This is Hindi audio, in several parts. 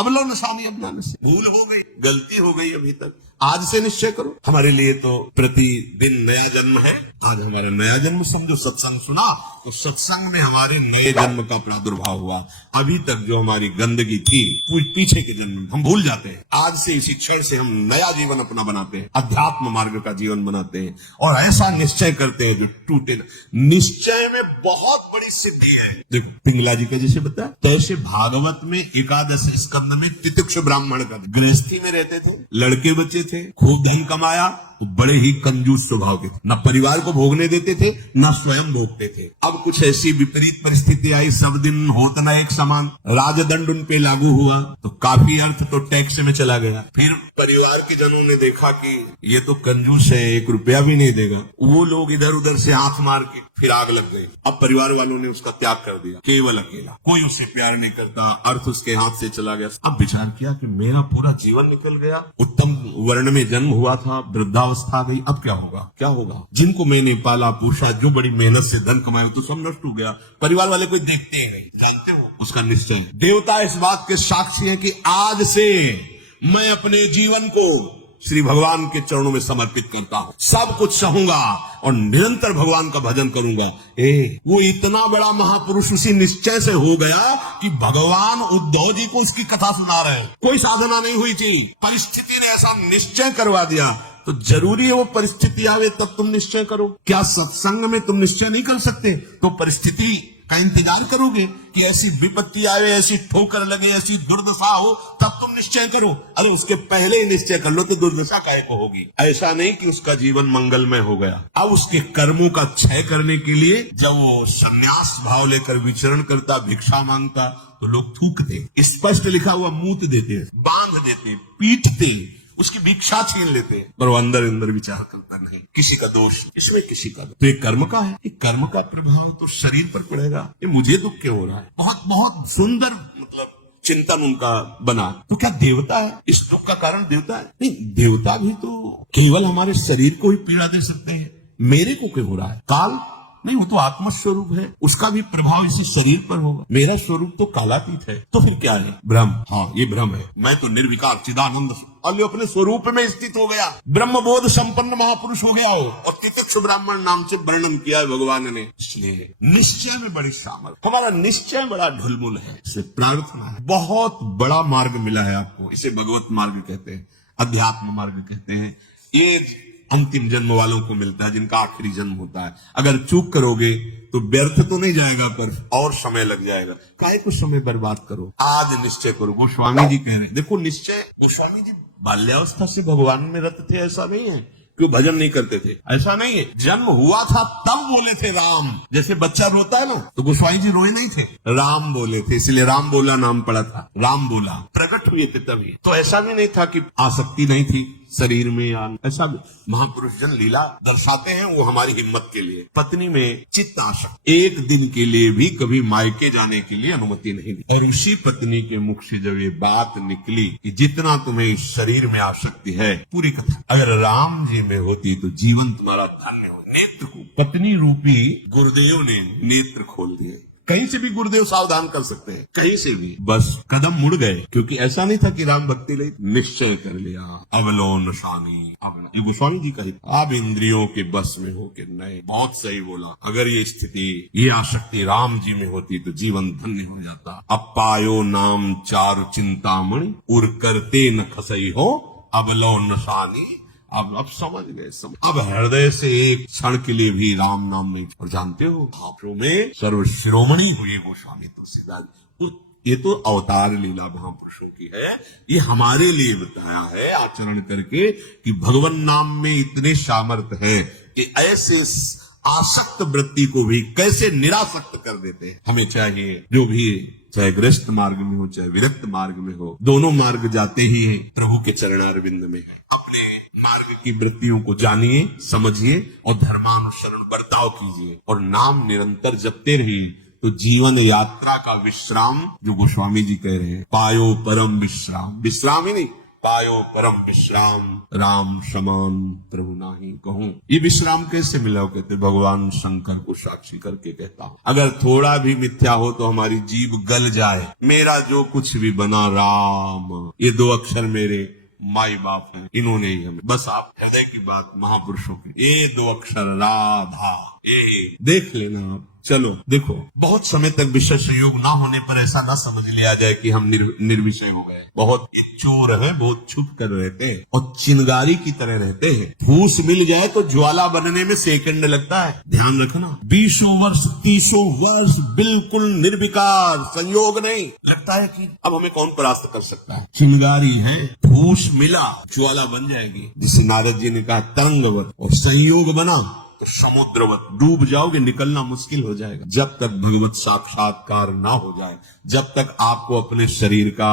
अब लो नशानी अपनाने से भूल हो गई, गलती हो गई अभी तक, आज से निश्चय करो। हमारे लिए तो प्रतिदिन नया जन्म है। आज हमारा नया जन्म समझो, सत्संग सुना तो सत्संग में हमारे नए जन्म का प्रादुर्भाव हुआ। अभी तक जो हमारी गंदगी थी पीछे के जन्म हम भूल जाते हैं। आज से इसी क्षण से हम नया जीवन अपना बनाते हैं, अध्यात्म मार्ग का जीवन बनाते हैं और ऐसा निश्चय करते हैं जो टूटे न। निश्चय में बहुत बड़ी सिद्धि है। देखो पिंगला जी का जैसे बताया, तैसे भागवत में एकादश स्कंद में तितिक्ष ब्राह्मण का, गृहस्थी में रहते थे, लड़के बच्चे थे, खूब धन कमाया, तो बड़े ही कंजूस स्वभाव के थे, न परिवार को भोगने देते थे न स्वयं भोगते थे। अब कुछ ऐसी विपरीत परिस्थिति आई, सब दिन होत न एक समान, राजदंड उन पे लागू हुआ तो काफी अर्थ तो टैक्स में चला गया। फिर परिवार के जनों ने देखा कि ये तो कंजूस है, 1 रुपया भी नहीं देगा, वो लोग इधर उधर से हाथ मार के फिर आग लग गई। अब परिवार वालों ने उसका त्याग कर दिया, केवल अकेला, कोई उससे प्यार नहीं करता, अर्थ उसके हाथ से चला गया। अब विचार किया कि मेरा पूरा जीवन निकल गया, उत्तम वर्ण में जन्म हुआ था, वृद्धावस्था आ गई, अब क्या होगा, क्या होगा। जिनको मैंने पाला पोषा, जो बड़ी मेहनत से धन कमाया, तो सब नष्ट हो गया। परिवार वाले कोई देखते ही नहीं। जानते हो उसका निश्चय, देवता इस बात के साक्षी है कि आज से मैं अपने जीवन को श्री भगवान के चरणों में समर्पित करता हूँ, सब कुछ सहूंगा और निरंतर भगवान का भजन करूंगा। वो इतना बड़ा महापुरुष उसी निश्चय से हो गया कि भगवान उद्धव जी को उसकी कथा सुना रहे, कोई साधना नहीं हुई थी, परिस्थिति ने ऐसा निश्चय करवा दिया। तो जरूरी है वो परिस्थिति आवे तब तुम निश्चय करो। क्या सत्संग में तुम निश्चय नहीं कर सकते तो परिस्थिति का इंतजार करोगे कि ऐसी विपत्ति आवे, ऐसी ठोकर लगे, ऐसी दुर्दशा हो तब तुम निश्चय करो? अरे उसके पहले ही निश्चय कर लो तो दुर्दशा काहे को होगी। ऐसा नहीं कि उसका जीवन मंगलमय हो गया। अब उसके कर्मों का क्षय करने के लिए जब वो संन्यास भाव लेकर विचरण करता, भिक्षा मांगता, तो लोग थूकते, स्पष्ट लिखा हुआ मूत देते, बांध देते, पीटते, उसकी भिक्षा छीन लेते, पर वो अंदर अंदर विचार करता नहीं, किसी का दोष इसमें, किसी का तो ये कर्म का है। ये कर्म का प्रभाव तो शरीर पर पड़ेगा। ये मुझे दुख क्यों हो रहा है? बहुत बहुत सुंदर मतलब चिंतन उनका बना। तो क्या देवता है इस दुख का कारण? देवता है नहीं, देवता भी तो केवल हमारे शरीर को ही पीड़ा दे सकते हैं। मेरे को क्यों हो रहा है? काल नहीं, वो तो आत्म स्वरूप है, उसका भी प्रभाव इसी शरीर पर होगा। मेरा स्वरूप तो कालातीत है, तो फिर क्या है? भ्रम। हाँ ये भ्रम है। मैं तो निर्विकार चिदानंद और अपने स्वरूप में स्थित हो गया, ब्रह्म बोध संपन्न महापुरुष हो गया हो। और तितिक्ष ब्राह्मण नाम से वर्णन किया है भगवान ने। इसलिए निश्चय में बड़ी सामर्थ्य, हमारा निश्चय बड़ा ढुलमुल है। इसे प्रार्थना है, बहुत बड़ा मार्ग मिला है आपको। इसे भगवत मार्ग कहते हैं, अध्यात्म मार्ग कहते हैं। ये अंतिम जन्म वालों को मिलता है, जिनका आखिरी जन्म होता है। अगर चूक करोगे तो व्यर्थ तो नहीं जाएगा, पर और समय लग जाएगा। काहे को समय बर्बाद करो, आज निश्चय करो। गोस्वामी जी कह रहे हैं, देखो निश्चय, गोस्वामी जी बाल्यावस्था से भगवान में रत थे, ऐसा नहीं है कि भजन नहीं करते थे, ऐसा नहीं है। जन्म हुआ था तब बोले थे राम, जैसे बच्चा रोता है ना, तो गोस्वामी जी रोए नहीं थे, राम बोले थे, इसलिए राम बोला नाम पड़ा था। राम बोला, प्रकट हुए थे तभी। तो ऐसा भी नहीं था कि आसक्ति नहीं थी शरीर में, या ऐसा भी महापुरुष जन लीला दर्शाते हैं, वो हमारी हिम्मत के लिए। पत्नी में चित्त आसक्ति, एक दिन के लिए भी कभी मायके जाने के लिए अनुमति नहीं दी। और उसी पत्नी के मुख से जब ये बात निकली कि जितना तुम्हें इस शरीर में आसक्ति है, पूरी कथा अगर राम जी में होती तो जीवन तुम्हारा धन्य हो। नेत्र को पत्नी रूपी गुरुदेव ने नेत्र खोल दिए। कहीं से भी गुरुदेव सावधान कर सकते हैं, कहीं से भी, बस कदम मुड़ गए। क्योंकि ऐसा नहीं था कि राम भक्ति ले, निश्चय कर लिया। अवलोन स्वामी, ये गोस्वामी जी का ही, अब इंद्रियों के बस में हो के नहीं। बहुत सही बोला। अगर ये स्थिति, ये आसक्ति राम जी में होती तो जीवन धन्य हो जाता। अब पायो नाम चारु चिंतामणि, उर करते न खसई हो, अवलोन स्वामी। अब समझ गए, अब हृदय से एक क्षण के लिए भी राम नाम नहीं। और जानते हो भाषों में सर्व शिरोमणि हुई गोस्वामी तुलसीदास। ये तो अवतार लीला महापुरुषों की है, ये हमारे लिए बताया है आचरण करके कि भगवान नाम में इतने सामर्थ्य है कि ऐसे आसक्त वृत्ति को भी कैसे निरासक्त कर देते हैं। हमें चाहिए जो भी, चाहे गृहस्थ मार्ग में हो चाहे विरक्त मार्ग में हो, दोनों मार्ग जाते ही हैं प्रभु के चरणारविंद में है। अपने मार्ग की वृत्तियों को जानिए, समझिए और धर्मानुसरण बर्ताव कीजिए और नाम निरंतर जपते रहिए। तो जीवन यात्रा का विश्राम, जो गोस्वामी जी कह रहे हैं, पायो परम विश्राम, विश्राम ही नहीं, पायो परम विश्राम, राम समान प्रभु नाही कहूं। ये विश्राम कैसे मिला? कहते भगवान शंकर को साक्षी करके कहता हूं, अगर थोड़ा भी मिथ्या हो तो हमारी जीभ गल जाए। मेरा जो कुछ भी बना राम, ये दो अक्षर मेरे माई बाप है, इन्होंने ही हमें, बस आप हृदय की बात महापुरुषों की, ये दो अक्षर राधा, ये देख लेना आप। चलो देखो, बहुत समय तक विषय संयोग ना होने पर ऐसा ना समझ लिया जाए कि हम निर्विषय हो गए। बहुत चोर है, बहुत छुप कर रहते हैं और चिंगारी की तरह रहते हैं। फूस मिल जाए तो ज्वाला बनने में सेकंड लगता है। ध्यान रखना, 20 वर्ष 30 वर्ष बिल्कुल निर्विकार, संयोग नहीं। लगता है कि अब हमें कौन परास्त कर सकता है। चिंगारी है, फूस मिला, ज्वाला बन जाएगी। जिसे नारद जी ने कहा तरंगवत, और संयोग बना तो समुद्रवत, डूब जाओगे, निकलना मुश्किल हो जाएगा। जब तक भगवत साक्षात्कार ना हो जाए, जब तक आपको अपने शरीर का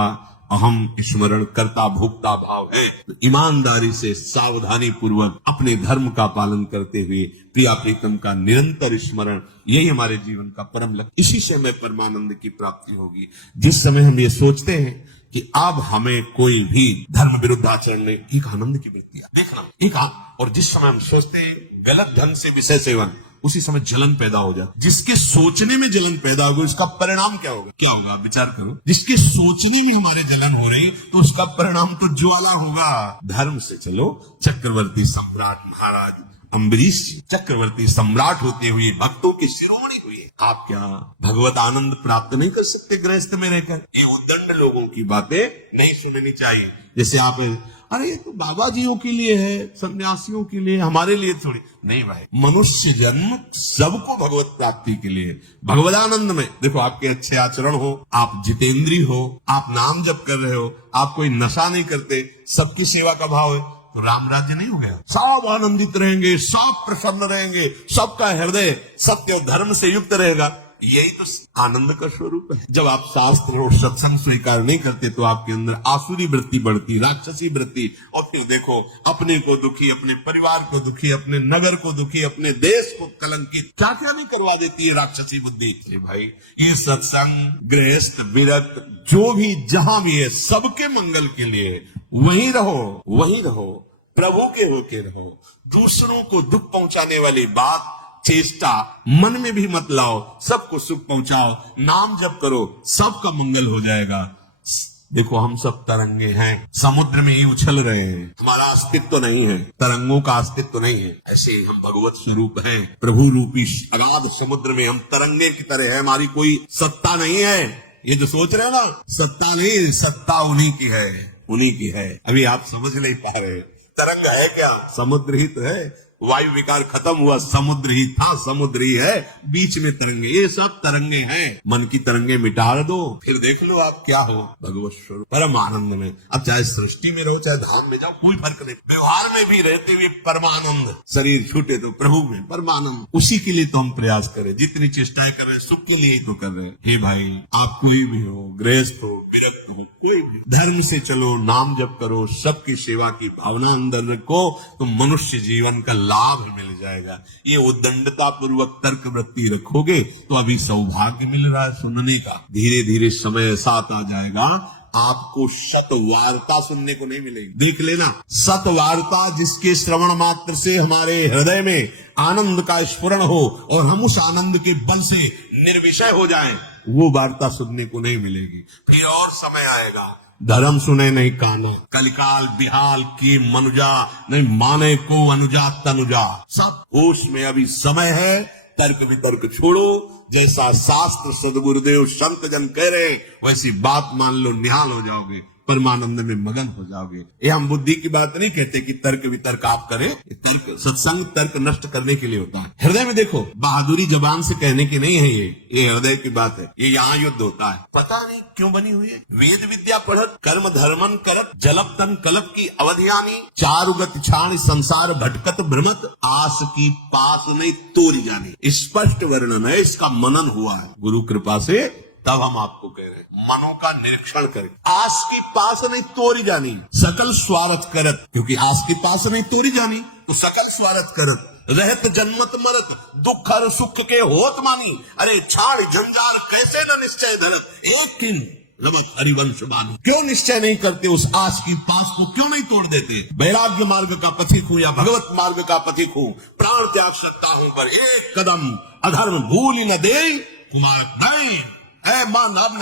अहम स्मरण करता भोक्ता भाव है, तो ईमानदारी से सावधानी पूर्वक अपने धर्म का पालन करते हुए प्रिया प्रीतम का निरंतर स्मरण, यही हमारे जीवन का परम लक्ष्य। इसी से हमें परमानंद की प्राप्ति होगी। जिस समय हम ये सोचते हैं कि अब हमें कोई भी धर्म विरुद्ध आचरण नहीं, एक आनंद की वृत्ति देखना, और जिस समय हम सोचते हैं गलत ढंग से विषय सेवन, उसी समय जलन पैदा हो जाए। जिसके सोचने में जलन पैदा होगी उसका परिणाम क्या होगा? क्या होगा? विचार करो। जिसके सोचने में हमारे जलन हो रही तो उसका परिणाम तो ज्वाला होगा। धर्म से चलो। चक्रवर्ती सम्राट महाराज अम्बरीश जी चक्रवर्ती सम्राट होते हुए भक्तों के शिरोमणि हुए। आप क्या भगवत आनंद प्राप्त नहीं कर सकते गृहस्थ में रहकर? ये उद्दंड लोगों की बातें नहीं सुननी चाहिए। जैसे आप, अरे ये तो बाबा जियों के लिए है, सन्यासियों के लिए, हमारे लिए थोड़ी नहीं भाई। मनुष्य जन्म सबको भगवत प्राप्ति के लिए, भगवदानंद में। देखो, आपके अच्छे आचरण हो, आप जितेंद्री हो, आप नाम जप कर रहे हो, आप कोई नशा नहीं करते, सबकी सेवा का भाव है, तो राम राज्य नहीं हो गया। सब आनंदित रहेंगे, सब प्रसन्न रहेंगे, सबका हृदय सत्य और धर्म से युक्त रहेगा। यही तो आनंद का स्वरूप है। जब आप शास्त्र और सत्संग स्वीकार नहीं करते तो आपके अंदर आसुरी वृत्ति बढ़ती, राक्षसी वृत्ति, और फिर देखो अपने को दुखी, अपने परिवार को दुखी, अपने नगर को दुखी, अपने देश को कलंकित, क्या क्या नहीं करवा देती है राक्षसी बुद्धि। भाई, ये सत्संग, गृहस्थ, विरक्त, जो भी जहां भी है, सबके मंगल के लिए वहीं रहो, वहीं रहो, प्रभु के होके रहो। दूसरों को दुख पहुंचाने वाली बात, चेष्टा मन में भी मत लाओ। सबको सुख पहुंचाओ, नाम जप करो, सबका मंगल हो जाएगा। देखो, हम सब तरंगे हैं, समुद्र में ही उछल रहे हैं, हमारा अस्तित्व तो नहीं है, तरंगों का अस्तित्व तो नहीं है। ऐसे ही हम भगवत स्वरूप हैं, प्रभु रूपी अगाध समुद्र में हम तरंगे की तरह है, हमारी कोई सत्ता नहीं है। ये जो सोच रहे हैं ना, सत्ता नहीं, सत्ता उन्हीं की है, उन्हीं की है। अभी आप समझ नहीं पा रहे। तरंग है क्या? समुद्र ही तो है। वायु विकार खत्म हुआ, समुद्र ही था, समुद्र ही है, बीच में तरंगे, ये सब तरंगे हैं। मन की तरंगे मिटा दो, फिर देख लो आप क्या हो, भगवत स्वरूप परम आनंद में। अब चाहे सृष्टि में रहो, चाहे धाम में जाओ, कोई फर्क नहीं। व्यवहार में भी रहते हुए परमानंद, शरीर छूटे तो प्रभु में परमानंद। उसी के लिए तो हम प्रयास करें, जितनी चेष्टाएं कर रहे, सुख के लिए ही तो कर रहे। हे भाई, आप कोई भी हो, गृहस्थ हो, विरक्त हो, कोई भी, धर्म से चलो, नाम जप करो, सबकी सेवा की भावना अंदर रखो, तो मनुष्य जीवन का लाभ मिल जाएगा। ये उद्दंडता पूर्वक तर्क वृत्ति रखोगे तो अभी सौभाग्य मिल रहा है सुनने का। धीरे धीरे समय साथ आ जाएगा, आपको सतवार्ता सुनने को नहीं मिलेगी। देख लेना, सतवार्ता जिसके श्रवण मात्र से हमारे हृदय में आनंद का स्फुरण हो और हम उस आनंद के बल से निर्विषय हो जाएं, वो वार्ता सुनने को नहीं मिलेगी। फिर और समय आएगा, धर्म सुने नहीं काना, कलिकाल बिहाल की मनुजा, नहीं माने को अनुजा तनुजा। सब होश में अभी समय है, तर्क वितर्क छोड़ो, जैसा शास्त्र सदगुरुदेव संत जन कह रहे वैसी बात मान लो, निहाल हो जाओगे, परमानंद में मगन हो जाओगे। ये हम बुद्धि की बात नहीं कहते कि तर्क वितर्क आप करें, तर्क सत्संग तर्क नष्ट करने के लिए होता है। हृदय में देखो, बहादुरी जबान से कहने की नहीं है, ये हृदय की बात है। ये यहाँ युद्ध होता है, पता नहीं क्यों बनी हुई है। वेद विद्या पढ़त, कर्म धर्मन करत, जलप तन कलप की अवधियानी, चारुगत छाण संसार भटकत भ्रमत, आस की पास नहीं तोरी जानी। स्पष्ट वर्णन है, इसका मनन हुआ है गुरु कृपा से, तब हम आपको कह रहे हैं मनो का निरीक्षण करें। आस की पास नहीं तोरी जानी, सकल स्वार्थ करत, क्योंकि आस की पास नहीं तोरी जानी तो सकल स्वार्थ करत, रहत जन्मत मरत, दुख हर सुख के होत मानी। अरे छाड़ झंझार कैसे न निश्चय धरत, एक किन रमत हरिवंश बानी। क्यों निश्चय नहीं करते, उस आस की पास को क्यों नहीं तोड़ देते? वैराग्य मार्ग का पथिक हूं या भगवत मार्ग का पथिक हूं, प्राण त्याग सकता हूं पर एक कदम अधर्म भूल न दे कुमार नहीं है। मन अब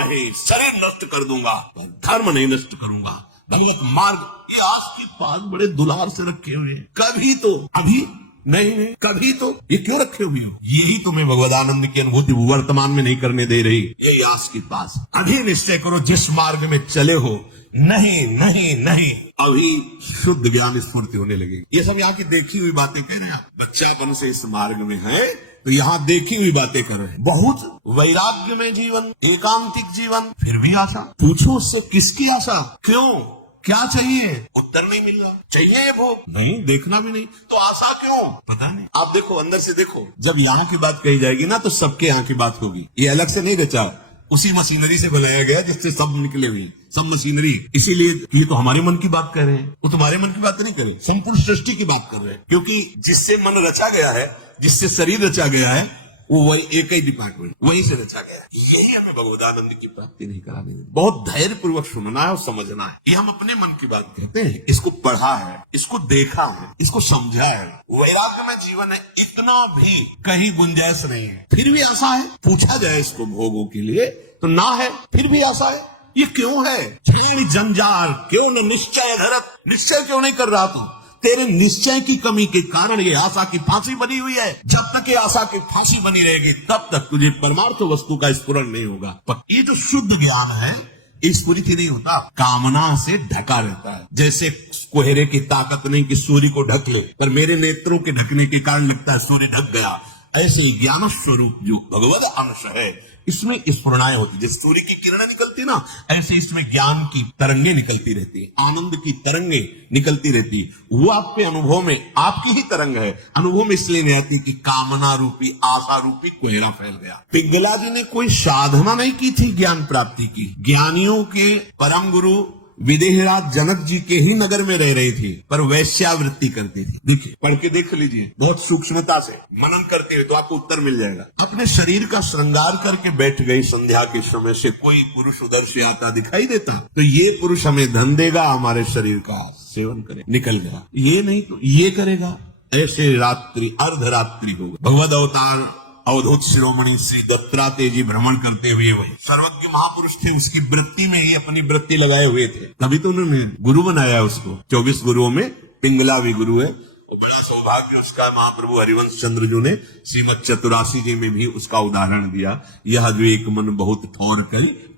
नहीं शरीर नष्ट कर दूंगा पर धर्म नहीं नष्ट करूंगा। भगवत मार्ग ये आस की पास बड़े दुलार से रखे हुए हैं। कभी तो अभी नहीं कभी तो ये क्यों रखे हुए हो? यही तुम्हें भगवदानंद की अनुभूति वर्तमान में नहीं करने दे रही। ये आस के पास अभी निश्चय करो जिस मार्ग में चले हो, नहीं अभी शुद्ध ज्ञान स्फूर्ति होने लगेगी। ये सब यहाँ की देखी हुई बातें कह रहे हैं। बच्चापन से इस मार्ग में है तो यहाँ देखी हुई बातें कर रहे हैं। बहुत वैराग्य में जीवन, एकांतिक जीवन, फिर भी आशा। पूछो उससे किसकी आशा, क्यों, क्या चाहिए? उत्तर नहीं मिल रहा। चाहिए भोग नहीं, देखना भी नहीं, तो आशा क्यों? पता नहीं। आप देखो, अंदर से देखो। जब यहाँ की बात कही जाएगी ना तो सबके यहाँ की बात होगी। ये अलग से नहीं रचा, उसी मशीनरी से बनाया गया जिससे सब निकले हुए, सब मशीनरी। इसीलिए ये तो हमारे मन की बात कर रहे हैं, वो तुम्हारे मन की बात नहीं कर रहे, संपूर्ण सृष्टि की बात कर रहे हैं। क्योंकि जिससे मन रचा गया है, जिससे शरीर रचा गया है, वो वही एक ही डिपार्टमेंट वहीं से रचा गया। यही हमें भगवदानंद की प्राप्ति नहीं करानी है। बहुत धैर्य पूर्वक सुनना है और समझना है। ये हम अपने मन की बात कहते हैं, इसको पढ़ा है, इसको देखा है, इसको समझा है। वैराग्य में जीवन है, इतना भी कहीं गुंजाइश नहीं है। फिर भी आशा है। पूछा जाए इसको भोगों के लिए तो ना है, फिर भी आशा है। ये क्यों है? छेड़ जंजाल क्यों न निश्चय धरत। निश्चय क्यों नहीं कर रहा तू? तेरे निश्चय की कमी के कारण ये आशा की फांसी बनी हुई है। जब तक ये आशा की फांसी बनी रहेगी तब तक तुझे परमार्थ वस्तु का स्फुरण नहीं होगा। पर ये जो शुद्ध ज्ञान है स्फुरित ही नहीं होता, कामना से ढका रहता है। जैसे कोहरे की ताकत नहीं कि सूर्य को ढक ले, पर मेरे नेत्रों के ढकने के कारण लगता है सूर्य ढक गया। ऐसे ज्ञान स्वरूप जो भगवद अंश है, इसमें स्फुरणाएं होती, जैसे सूर्य की किरणें निकलती ना, ऐसे इसमें ज्ञान की तरंगे निकलती रहती है, आनंद की तरंगे निकलती रहती। वो आपके अनुभव में आपकी ही तरंग है। अनुभव में इसलिए नहीं आती कि कामना रूपी, आशा रूपी कोहरा फैल गया। पिंगला जी ने कोई साधना नहीं की थी ज्ञान प्राप्ति की। ज्ञानियों के परम गुरु विदेहराज जनक जी के ही नगर में रह रही थी, पर वैश्यावृत्ति करती थी। देखिए, पढ़ के देख लीजिए, बहुत सूक्ष्मता से मनन करते हुए तो आपको उत्तर मिल जाएगा। अपने शरीर का श्रृंगार करके बैठ गई संध्या के समय से कोई पुरुष उधर से आता दिखाई देता तो ये पुरुष हमें धन देगा, हमारे शरीर का सेवन करे, निकल गया। ये नहीं तो ये करेगा। ऐसे रात्रि अर्धरात्रि होगा। भगवद अवतार अवधूत शिरोमणि श्री दत्तात्रेय जी भ्रमण करते हुए वही सर्वज्ञ महापुरुष थे, उसकी वृत्ति में ही अपनी वृत्ति लगाए हुए थे। तभी तो उन्होंने गुरु बनाया उसको। 24 गुरुओं में पिंगला भी गुरु है। और बड़ा सौभाग्य उसका महाप्रभु हरिवंश चंद्र जी ने श्रीमद चतुरासी जी में भी उसका उदाहरण दिया। यह जो एक मन बहुत ठौर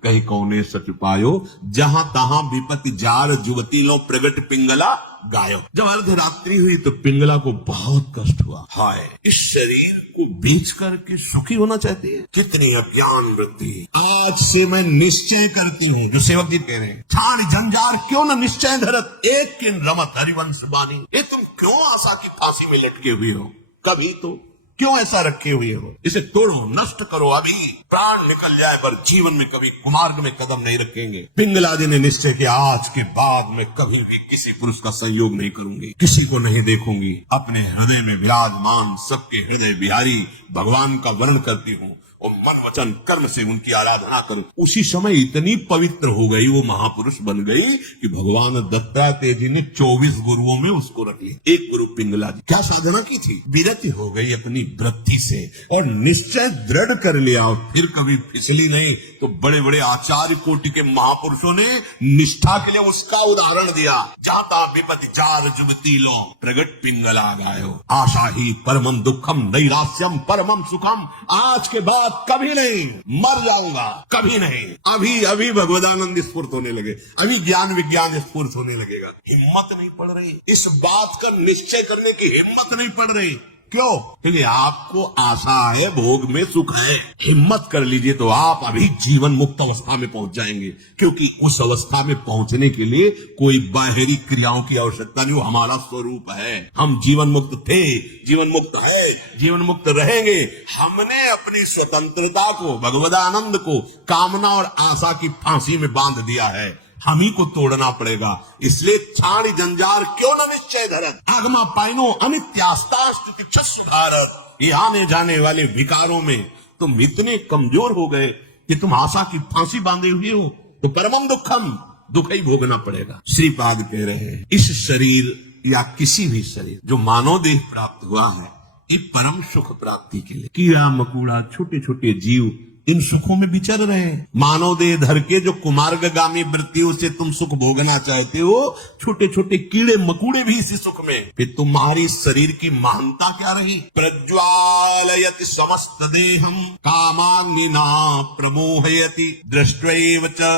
कहीं कौने सच पायो, जहां तहां विपत्ति जार जुवती लो प्रगट पिंगला गायो। जब अर्धरात्रि हुई तो पिंगला को बहुत कष्ट हुआ। हाय, इस शरीर को बेच करके सुखी होना चाहती है, कितनी अज्ञान वृत्ति। आज से मैं निश्चय करती हूँ, जो सेवक जी कह रहे हैं, छाण जंजार क्यों न निश्चय धरत, एक किन रमत हरिवंश बानी। ये तुम क्यों आशा की फांसी में लटके हुए हो? कभी तो क्यों ऐसा रखे हुए हो? इसे तोड़ो, नष्ट करो। अभी प्राण निकल जाए पर जीवन में कभी कुमार्ग में कदम नहीं रखेंगे। पिंगला जी ने निश्चय किया, आज के बाद मैं कभी भी किसी पुरुष का संयोग नहीं करूंगी, किसी को नहीं देखूंगी। अपने हृदय में विराजमान सबके हृदय बिहारी भगवान का वर्ण करती हूँ और मन वचन कर्म से उनकी आराधना करूं। उसी समय इतनी पवित्र हो गई, वो महापुरुष बन गई कि भगवान दत्तात्रेय जी ने 24 गुरुओं में उसको रख लिया। एक गुरु पिंगला जी। क्या साधना की थी? विरति हो गई अपनी वृत्ति से और निश्चय दृढ़ कर लिया और फिर कभी फिसली नहीं। तो बड़े बड़े आचार्य कोटि के महापुरुषों ने निष्ठा के लिए उसका उदाहरण दिया। जहां तहां विपत्ति जार जुगती लो प्रगट पिंगला गायो, आशा ही परमम दुखम नैराश्यम परमम सुखम। आज के बाद कभी नहीं, मर जाऊंगा कभी नहीं। अभी भगवदानंद स्फूर्त होने लगे, अभी ज्ञान विज्ञान स्फूर्त होने लगेगा। हिम्मत नहीं पड़ रही, इस बात का निश्चय करने की हिम्मत नहीं पड़ रही। क्यों? क्योंकि आपको आशा है, भोग में सुख है। हिम्मत कर लीजिए तो आप अभी जीवन मुक्त अवस्था में पहुंच जाएंगे। क्योंकि उस अवस्था में पहुंचने के लिए कोई बाहरी क्रियाओं की आवश्यकता नहीं, वो हमारा स्वरूप है। हम जीवन मुक्त थे, जीवन मुक्त है, जीवन मुक्त रहेंगे। हमने अपनी स्वतंत्रता को, भगवदानंद को कामना और आशा की फांसी में बांध दिया है। हम ही को तोड़ना पड़ेगा। इसलिए छाणी जंजार क्यों न निश्चय धरत, आगमा पाइनो अनित्यास्ता स्थिति सुधारत। ये आने जाने वाले विकारों में तुम इतने कमजोर हो गए कि तुम आशा की फांसी बांधे हुए हो तो परमम दुखम, दुख ही भोगना पड़ेगा। श्रीपाद कह रहे हैं इस शरीर या किसी भी शरीर जो मानव देह प्राप्त हुआ है, ये परम सुख प्राप्ति के लिए। कीड़ा मकोड़ा छोटे छोटे जीव इन सुखों में विचर रहे हैं। मानव देह धर के जो कुमार्गगामी वृत्तियों से तुम सुख भोगना चाहते हो, छोटे छोटे कीड़े मकूड़े भी इसी सुख में। फिर तुम्हारी शरीर की महानता क्या रही? प्रज्वालयति समस्त देहम कामाग्निना प्रमोहयति दृष्ट्वैव च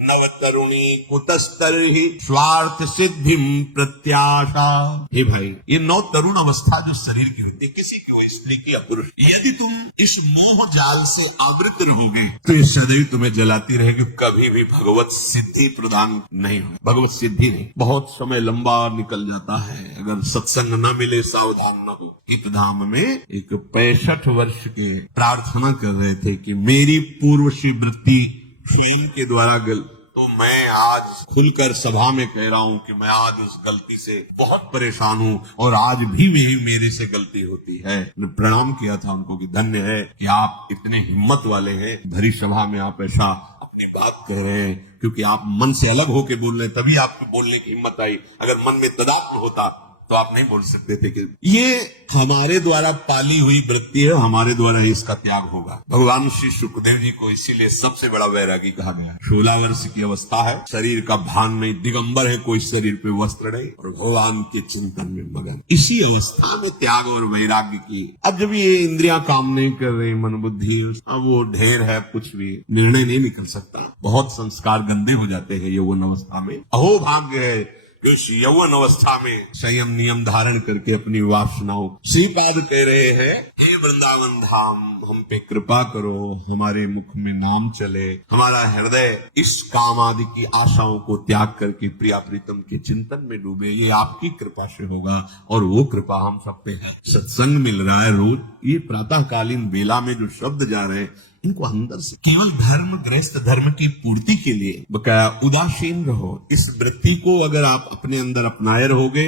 नव तरुणी कुतस्तर्हि स्वार्थ सिद्धिम प्रत्याशा। हे भाई, ये 9 तरुण अवस्था जो शरीर की होती है, किसी की हो, स्त्री की या पुरुष, यदि तुम इस मोह जाल से आवृत रहोगे तो ये सदैव तुम्हें जलाती रहेगी, कभी भी भगवत सिद्धि प्रदान नहीं हो। भगवत सिद्धि नहीं, बहुत समय लंबा निकल जाता है अगर सत्संग न मिले, सावधान न हो। इस धाम में एक 65 वर्ष के प्रार्थना कर रहे थे कि मेरी पूर्व से वृत्ति स्वयं के द्वारा तो मैं आज खुलकर सभा में कह रहा हूं कि मैं आज उस गलती से बहुत परेशान हूं और आज भी मेरे से गलती होती है। मैं प्रणाम किया था उनको कि धन्य है कि आप इतने हिम्मत वाले हैं, भरी सभा में आप ऐसा अपनी बात कह रहे हैं, क्योंकि आप मन से अलग होके बोल रहे हैं, तभी आपको बोलने की हिम्मत आई। अगर मन में तदात्म होता तो आप नहीं बोल सकते थे कि ये हमारे द्वारा पाली हुई वृत्ति है, हमारे द्वारा ही इसका त्याग होगा। भगवान श्री सुखदेव जी को इसीलिए सबसे बड़ा वैरागी कहा गया। 16 वर्ष की अवस्था है, शरीर का भान नहीं, दिगंबर है, कोई शरीर पे वस्त्र नहीं और भगवान के चिंतन में मगन। इसी अवस्था में त्याग और वैराग्य की। अब जब ये इंद्रियां काम नहीं कर रही, मन बुद्धि वो ढेर है, कुछ भी निर्णय नहीं निकल सकता, बहुत संस्कार गंदे हो जाते हैं यौवन अवस्था में। अहो भाग्य है इस यौवन अवस्था में संयम नियम धारण करके अपनी वासनाओं। श्रीपाद कह रहे हैं हे वृंदावन धाम, हम पे कृपा करो, हमारे मुख में नाम चले, हमारा हृदय इस काम आदि की आशाओं को त्याग करके प्रिया प्रीतम के चिंतन में डूबे। ये आपकी कृपा से होगा और वो कृपा हम सब पे है। सत्संग मिल रहा है रोज, ये प्रातःकालीन बेला में जो शब्द जा रहे हैं, इनको अंदर से केवल धर्म गृहस्थ धर्म की पूर्ति के लिए बकाया उदासीन रहो। इस वृत्ति को अगर आप अपने अंदर अपनाए रहोगे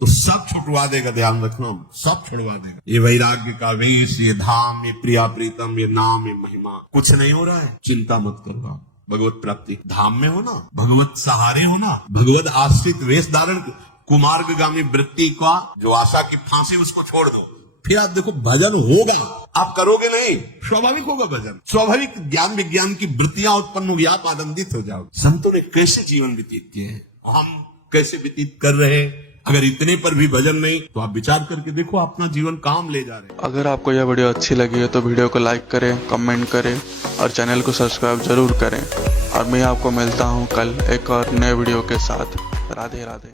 तो सब छुड़वा देगा। ध्यान रखना, सब छुड़वा देगा। ये वैराग्य का वेश, ये धाम, ये प्रिया प्रीतम, ये नाम, ये महिमा, कुछ नहीं हो रहा है, चिंता मत करो। भगवत प्राप्ति धाम में हो ना, भगवत सहारे हो ना, भगवत आश्रित वेश धारण, कुमार्गगामी वृत्ति का जो आशा की फांसी, उसको छोड़ दो। फिर आप देखो भजन होगा, आप करोगे नहीं, स्वाभाविक होगा भजन, स्वाभाविक ज्ञान विज्ञान की वृत्तियां उत्पन्न होगी, आप आनंदित हो जाओगे। संतों ने कैसे जीवन व्यतीत किए हैं, हम कैसे व्यतीत कर रहे हैं। अगर इतने पर भी भजन नहीं तो आप विचार करके देखो अपना जीवन काम ले जा रहे हैं। अगर आपको यह वीडियो अच्छी लगी है तो वीडियो को लाइक करें, कमेंट करें और चैनल को सब्सक्राइब जरूर करें। और मैं आपको मिलता हूँ कल एक और नए वीडियो के साथ। राधे राधे।